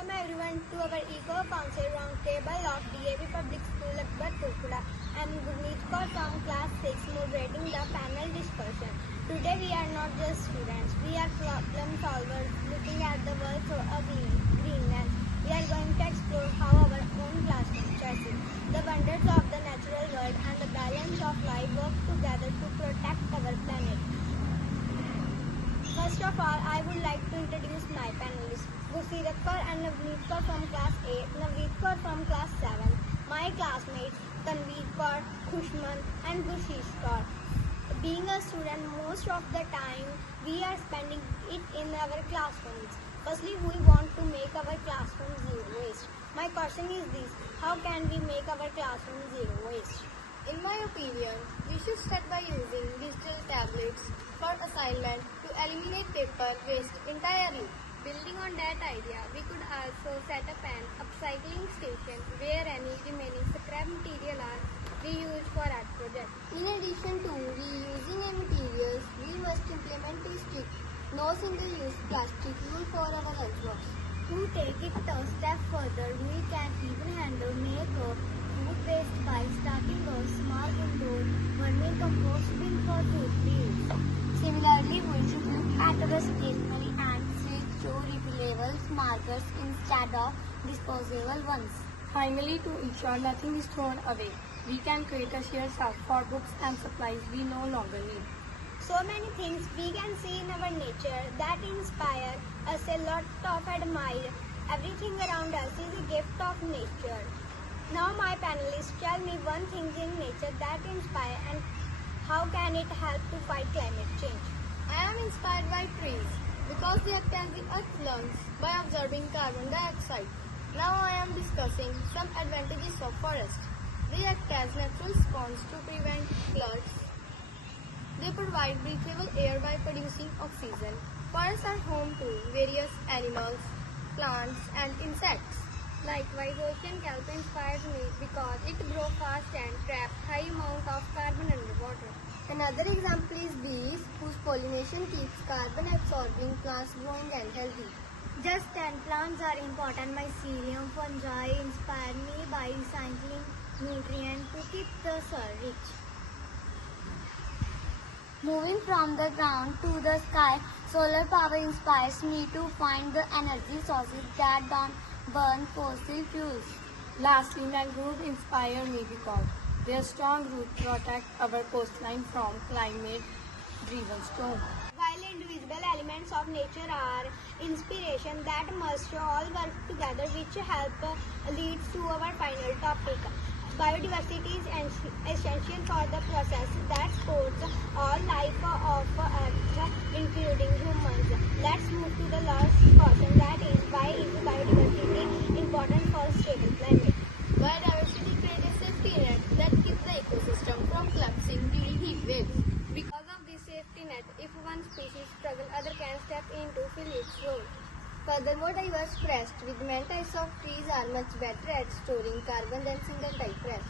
Welcome everyone to our Eco Council Roundtable of DAV Public School at Turkula. I am Gurneet Kaur from class 6 moderating the panel discussion. Today we are not just students, we are problem solvers looking at the world through a green lens. We are going to explore how our own classroom chassis, the wonders of the natural world and the balance of life work together to protect our planet. First of all, I would like to introduce my panelists, Gursirat Kaur and Navneet Kaur from class 8, Navneet Kaur from class 7. My classmates, Tanveer Kaur, Khushman and Gushish Kaur. Being a student, most of the time, we are spending it in our classrooms. Firstly, we want to make our classroom zero waste. My question is this, how can we make our classroom zero waste? In my opinion, we should start by using digital tablets for assignment to eliminate paper waste entirely. Building on that idea, we could also set up an upcycling station where any remaining scrap material are reused for art projects. In addition to reusing materials, we must implement a strict no single-use plastic rule for our lunchbox. To take it a step further, we can even make a food waste by starting a small indoor vermicompost bin for food reuse. Similarly, we should look at our stationery and switch to refillable markers instead of disposable ones. Finally, to ensure nothing is thrown away, we can create a shared shelf for books and supplies we no longer need. So many things we can see in our nature that inspire us a lot of admire. Everything around us is a gift of nature. Now my panelists tell me one thing in nature that inspire and how can it help to fight climate change. I am inspired by trees because they act as the earth's lungs by absorbing carbon dioxide. Now I am discussing some advantages of forest. They act as natural spawns to prevent floods. They provide breathable air by producing oxygen. Forests are home to various animals, plants and insects. Likewise, ocean kelp inspires me because it grows fast and traps high amount of carbon underwater. Another example is bees, whose pollination keeps carbon absorbing plants growing and healthy. Just 10 plants are important. Mycelium fungi inspire me by recycling nutrients to keep the soil rich. Moving from the ground to the sky, solar power inspires me to find the energy sources that don't burn fossil fuels. Lastly, mangroves inspire me because their strong roots protect our coastline from climate-driven storms. While individual elements of nature are inspiration that must all work together, which help leads to our final topic. Biodiversity is essential for the process that supports all life of Earth, including humans. Let's move to the last question, that is, why is biodiversity important for a stable planet? Biodiversity creates a safety net that keeps the ecosystem from collapsing during heat waves. Because of this safety net, if one species struggles, other can step in to fill its role. Furthermore, diverse forests with many types of trees are much better at storing carbon than single-type forests.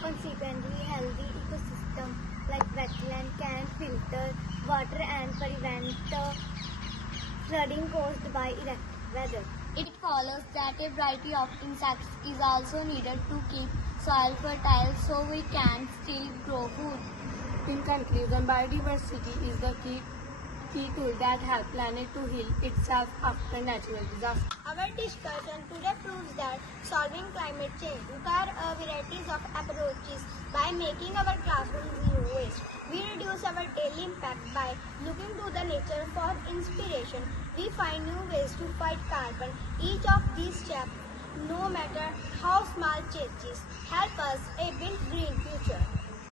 Consequently, healthy ecosystem like wetland can filter water and prevent flooding caused by erratic weather. It follows that a variety of insects is also needed to keep soil fertile so we can still grow food. In conclusion, biodiversity is the key tool that helps planet to heal itself after natural disaster. Our discussion today proves that solving climate change requires a variety of approaches. By making our classroom zero waste, we reduce our daily impact. By looking to the nature for inspiration, we find new ways to fight carbon. Each of these steps, no matter how small changes, help us a build green future.